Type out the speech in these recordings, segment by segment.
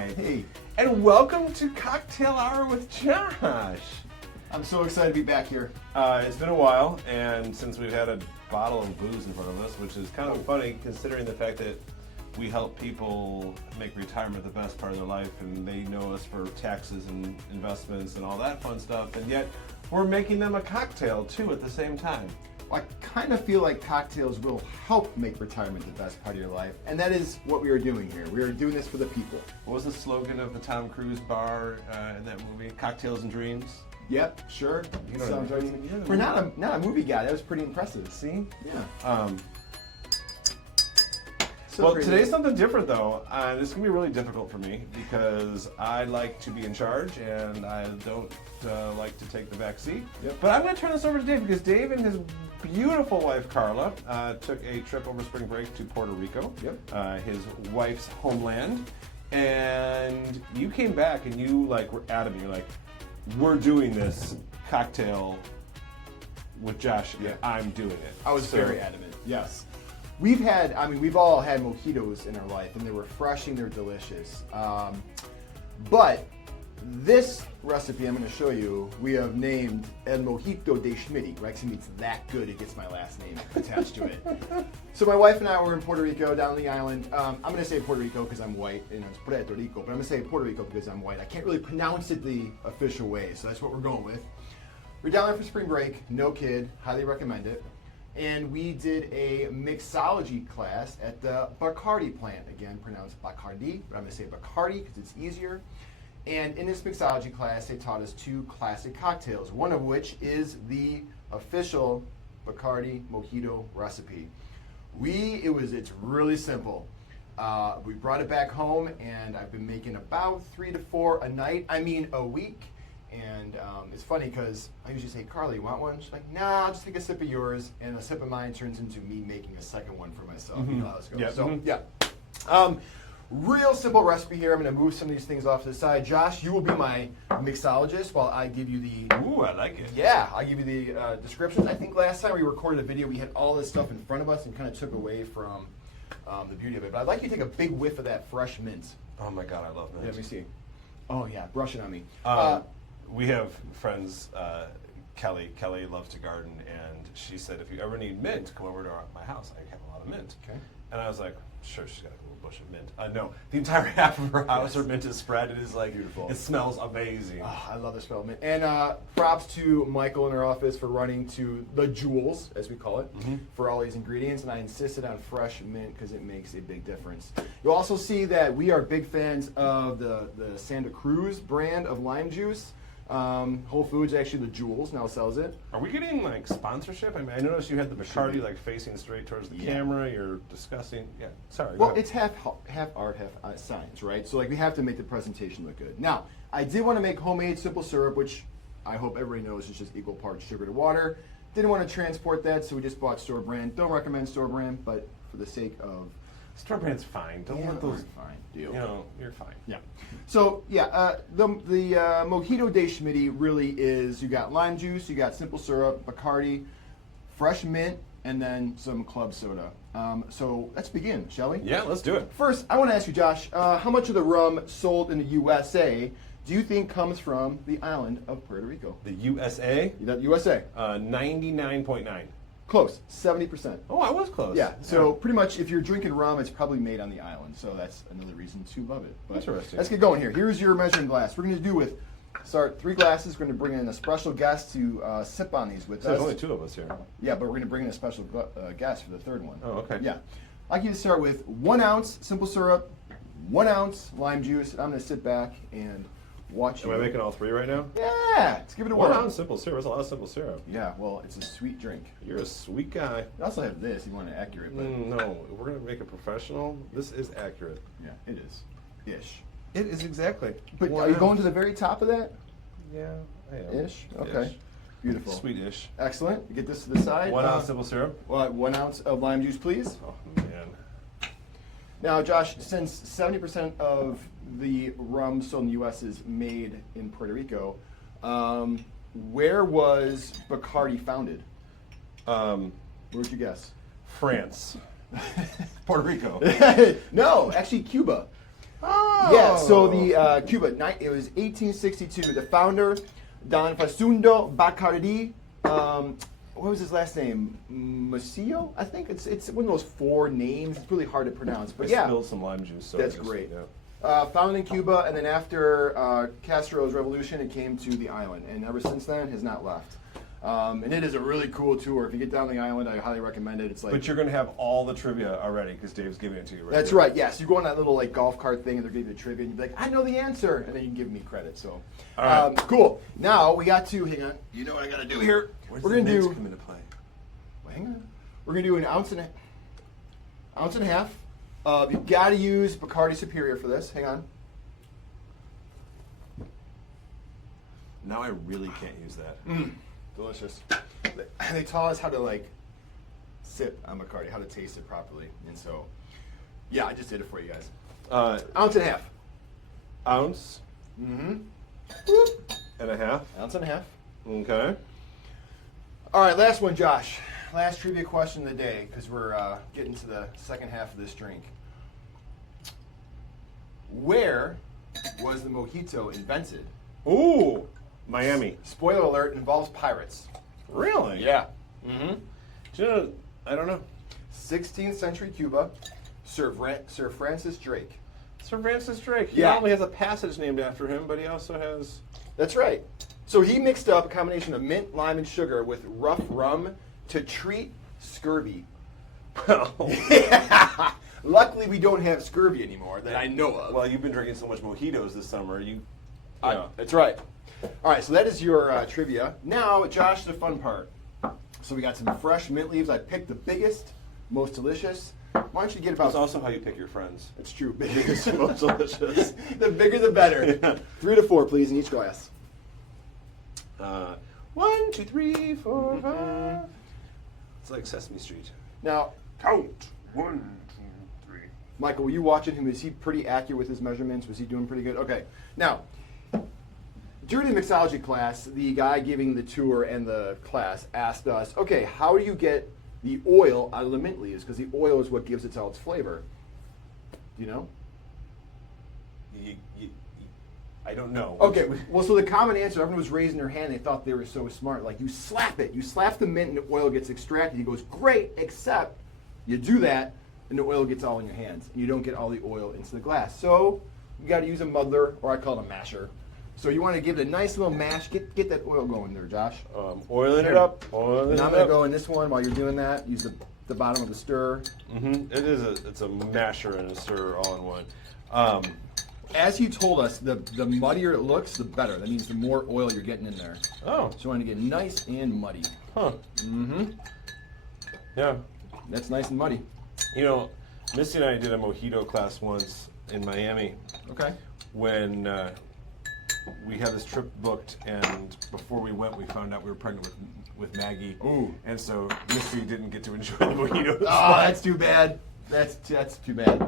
Hi. Hey. And welcome to Cocktail Hour with Josh. I'm so excited to be back here. It's been a while, and since we've had a bottle of booze in front of us, which is kind of funny considering the fact that we help people make retirement the best part of their life, and they know us for taxes and investments and all that fun stuff, and yet we're making them a cocktail too at the same time. I kind of feel like cocktails will help make retirement the best part of your life, and that is what we are doing here. We are doing this for the people. What was the slogan of the Tom Cruise bar in that movie? Cocktails and Dreams? Yep, sure. You know Sounds what I right. mean? For not a movie guy, that was pretty impressive. See? Yeah. Well, today's something different though. This is going to be really difficult for me because I like to be in charge and I don't like to take the back seat. Yep. But I'm going to turn this over to Dave because Dave and his beautiful wife Carla took a trip over spring break to Puerto Rico, his wife's homeland. And you came back and you were adamant. You're like, we're doing this cocktail with Josh. Yeah. I'm doing it. I was very adamant, yes. We've all had mojitos in our life, and they're refreshing, they're delicious. But this recipe I'm going to show you, we have named El Mojito de Schmidty, right? Because it's that good, it gets my last name attached to it. So my wife and I were in Puerto Rico, down on the island. I'm going to say Puerto Rico because I'm white, and it's Puerto Rico, but I'm going to say Puerto Rico because I'm white. I can't really pronounce it the official way, so that's what we're going with. We're down there for spring break, no kid, highly recommend it. And we did a mixology class at the Bacardi plant. Again, pronounced Bacardi, but I'm going to say Bacardi because it's easier. And in this mixology class, they taught us two classic cocktails, one of which is the official Bacardi Mojito recipe. It's really simple. We brought it back home, and I've been making about 3 to 4 a week. And it's funny because I usually say, Carly, you want one? She's like, nah, I'll just take a sip of yours. And a sip of mine turns into me making a second one for myself. You know how this goes. Yeah. So, yeah. Real simple recipe here. I'm going to move some of these things off to the side. Josh, you will be my mixologist while I give you the... Ooh, I like it. Yeah, I'll give you the descriptions. I think last time we recorded a video, we had all this stuff in front of us and kind of took away from the beauty of it. But I'd like you to take a big whiff of that fresh mint. Oh my God, I love mint. Yeah, let me see. Oh yeah, brush it on me. We have friends, Kelly. Kelly loves to garden, and she said, if you ever need mint, come over to my house. I have a lot of mint. Okay. And I was like, sure, she's got a little bush of mint. No, the entire half of her house, her mint is spread. It is beautiful. It smells amazing. Oh, I love the smell of mint. And props to Michael in our office for running to the Jewels, as we call it, for all these ingredients. And I insisted on fresh mint because it makes a big difference. You'll also see that we are big fans of the Santa Cruz brand of lime juice. Whole Foods, actually, the Jewels now sells it. Are we getting sponsorship? I mean, I noticed you had the Bacardi facing straight towards the camera. You're discussing. Yeah, sorry. Well, it's half art, half science, right? So we have to make the presentation look good. Now, I did want to make homemade simple syrup, which I hope everybody knows is just equal parts sugar to water. Didn't want to transport that, so we just bought store brand. Don't recommend store brand, but for the sake of store brand's fine. Don't let those. Fine. Deal. You're fine. Yeah. So the Mojito de Schmidty really is, you got lime juice, you got simple syrup, Bacardi, fresh mint, and then some club soda. So let's begin, shall we? Yeah, let's do it. First, I want to ask you, Josh, how much of the rum sold in the USA do you think comes from the island of Puerto Rico? The USA? The USA. 99.9. Close, 70%. Oh, I was close. Yeah, so pretty much if you're drinking rum, it's probably made on the island. So that's another reason to love it. But interesting. Let's get going here. Here's your measuring glass. We're going to start 3 glasses. We're going to bring in a special guest to sip on these with us. There's only 2 of us here. Yeah, but we're going to bring in a special guest for the third one. Oh, okay. Yeah. I'd like you to start with 1 ounce simple syrup, 1 ounce lime juice. I'm going to sit back and watch you. Am I making all 3 right now? Yeah, let's give it a whirl. 1 ounce simple syrup. That's a lot of simple syrup. Yeah, well, it's a sweet drink. You're a sweet guy. I also have this. You want it accurate, but no, we're gonna make it professional. This is accurate. Yeah, it is. Ish. It is exactly. But are you going to the very top of that? Yeah, I am. Ish. Okay. Ish. Beautiful. Sweet-ish. Excellent. Get this to the side. 1 ounce simple syrup. 1 ounce of lime juice, please. Oh man. Now, Josh, since 70% of the rum sold in the U.S. is made in Puerto Rico, where was Bacardi founded? Where would you guess? France. Puerto Rico. No, actually Cuba. Oh. Yeah, so the Cuba, it was 1862. The founder, Don Facundo Bacardi, what was his last name? Macio? I think it's one of those 4 names. It's really hard to pronounce, but I spilled some lime juice. So that's great. Founded in Cuba, and then after Castro's revolution, it came to the island, and ever since then has not left. And it is a really cool tour. If you get down the island, I highly recommend it. It's like, but you're going to have all the trivia already because Dave's giving it to you. That's right. Yes, you go on that little like golf cart thing, and they're giving you the trivia, and you're like, I know the answer, and then you can give me credit. So, all right. Cool. Now we got to hang on. You know what I got to do here? Where's We're the gonna mints do. come into play? Well, hang on. We're gonna do an ounce and a half. You've got to use Bacardi Superior for this. Hang on. Now I really can't use that. Delicious. They taught us how to like sip on Bacardi, how to taste it properly, and so yeah, I just did it for you guys. Ounce and a half. Ounce. And a half. Ounce and a half. Okay. All right, last one, Josh. Last trivia question of the day, because we're getting to the second half of this drink. Where was the mojito invented? Ooh, Miami. Spoiler alert, involves pirates. Really? Yeah. Do you know, I don't know. 16th century Cuba, Sir Francis Drake. Sir Francis Drake. He Yeah. not only has a passage named after him, but he also has... That's right. So he mixed up a combination of mint, lime, and sugar with rough rum to treat scurvy. Yeah. Luckily, we don't have scurvy anymore that I know of. Well, you've been drinking so much mojitos this summer. That's right. All right, so that is your trivia. Now, Josh, the fun part. So we got some fresh mint leaves. I picked the biggest, most delicious. Why don't you get about... That's also how you pick your friends. It's true. Biggest, most delicious. The bigger, the better. Yeah. 3 to 4, please, in each glass. 1, 2, 3, 4, 5. It's like Sesame Street. Now, Count. 1, 2, 3. Michael, were you watching him? Is he pretty accurate with his measurements? Was he doing pretty good? Okay. Now, during the mixology class, the guy giving the tour and the class asked us, okay, how do you get the oil out of the mint leaves? Because the oil is what gives it all its flavor. Do you know? I don't know. Okay, well, so the common answer, everyone was raising their hand. They thought they were so smart. Like, you slap it. You slap the mint and the oil gets extracted. He goes, great, except you do that and the oil gets all in your hands. And you don't get all the oil into the glass. So you got to use a muddler, or I call it a masher. So you want to give it a nice little mash. Get that oil going there, Josh. Oiling it up. Oiling And I'm it going up. to go in this one while you're doing that. Use the bottom of the stir. It's a masher and a stir all in one. As he told us, the muddier it looks, the better. That means the more oil you're getting in there. Oh. So you want to get nice and muddy. Huh. Yeah. That's nice and muddy. You know, Misty and I did a mojito class once in Miami Okay. when we had this trip booked, and before we went, we found out we were pregnant with Maggie. Ooh. And so Misty didn't get to enjoy the mojitos. Oh, that's too bad. That's too bad.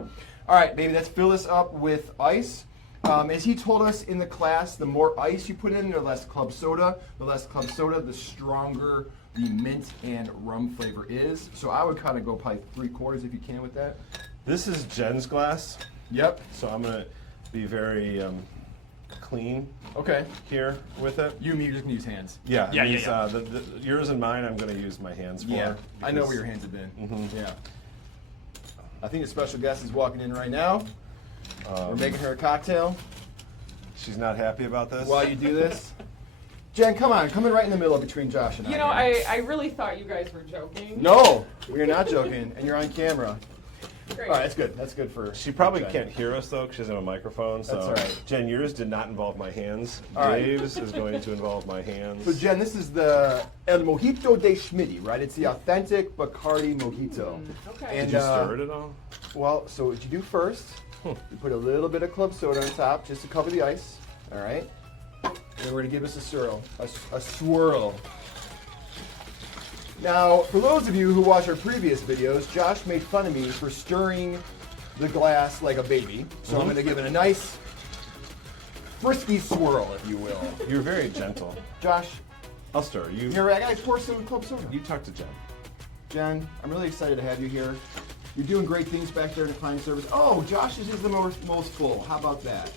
All right, baby, let's fill this up with ice. As he told us in the class, the more ice you put in, the less club soda. The less club soda, the stronger the mint and rum flavor is. So I would kind of go probably 3/4 if you can with that. This is Jen's glass, Yep. so I'm going to be very clean Okay. here with it. You and me, you're just going to use hands. Yeah, Yeah, these, yeah. yours and mine, I'm going to use my hands for. Yeah. I know because- where your hands have been. Mhm. Yeah. I think a special guest is walking in right now. We're making her a cocktail. She's not happy about this. While you do this, Jen, come on, come in right in the middle between Josh and I. You know, here. I really thought you guys were joking. No, we are not joking, and you're on camera. Great. All right, that's good. That's good for. She probably Jen. can't hear us though, because she doesn't have a microphone. So That's all right. Jen, yours did not involve my hands. All right. Dave's is going to involve my hands. So Jen, this is the El Mojito de Schmidty, right? It's the authentic Bacardi mojito. Okay. And Did you stir it at all? well, so what you do first, you put a little bit of club soda on top just to cover the ice. All right. And then we're gonna give this a swirl. A swirl. Now, for those of you who watched our previous videos, Josh made fun of me for stirring the glass like a baby. So I'm gonna give it a nice frisky swirl, if you will. You're very gentle. Josh, I'll stir. You here, I gotta pour some club soda. you talk to Jen. Jen, I'm really excited to have you here. You're doing great things back there to client service. Oh, Josh's is the most full. How about that?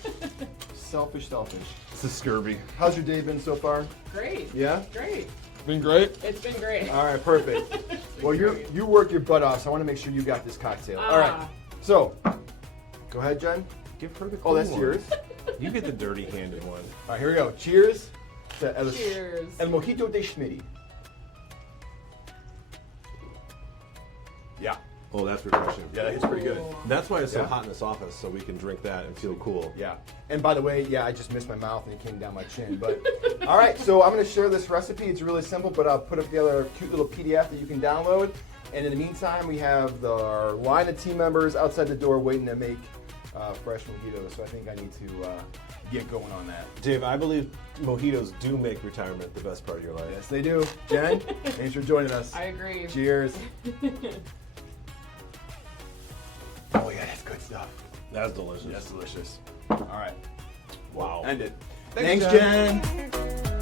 Selfish. This is scurvy. How's your day been so far? Great. Yeah? Great. Been great. It's been great. All right, perfect. Well, you worked your butt off, so I want to make sure you got this cocktail. All right. Ah. So, go ahead, Jen. Give her the Oh, that's clean yours. one. You get the dirty-handed one. All right, here we go. Cheers. Cheers. El Mojito de Schmidty. Yeah. Oh, that's refreshing. Yeah, it's pretty good. That's why it's so Yeah. hot in this office, so we can drink that and feel cool. Yeah. And by the way, yeah, I just missed my mouth and it came down my chin. But all right, so I'm going to share this recipe. It's really simple, but I'll put up together a cute little PDF that you can download. And in the meantime, we have our line of team members outside the door waiting to make fresh mojitos. So I think I need to get going on that. Dave, I believe mojitos do make retirement the best part of your life. Yes, they do. Jen, thanks for joining us. I agree. Cheers. Oh yeah, that's good stuff. That's delicious. That's delicious. All right. Wow. End it. Thanks, Thanks Jen.